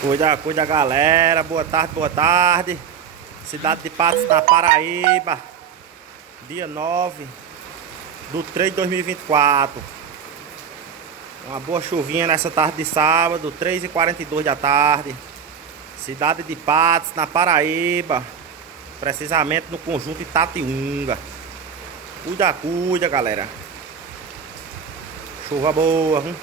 Cuida, cuida, galera. Boa tarde, boa tarde. Cidade de Patos, na Paraíba. Dia 9/3 de 2024. Uma boa chuvinha nessa tarde de sábado, 3h42 da tarde. Cidade de Patos, na Paraíba. Precisamente no conjunto Itatiunga. Cuida, cuida, galera. Chuva boa, viu?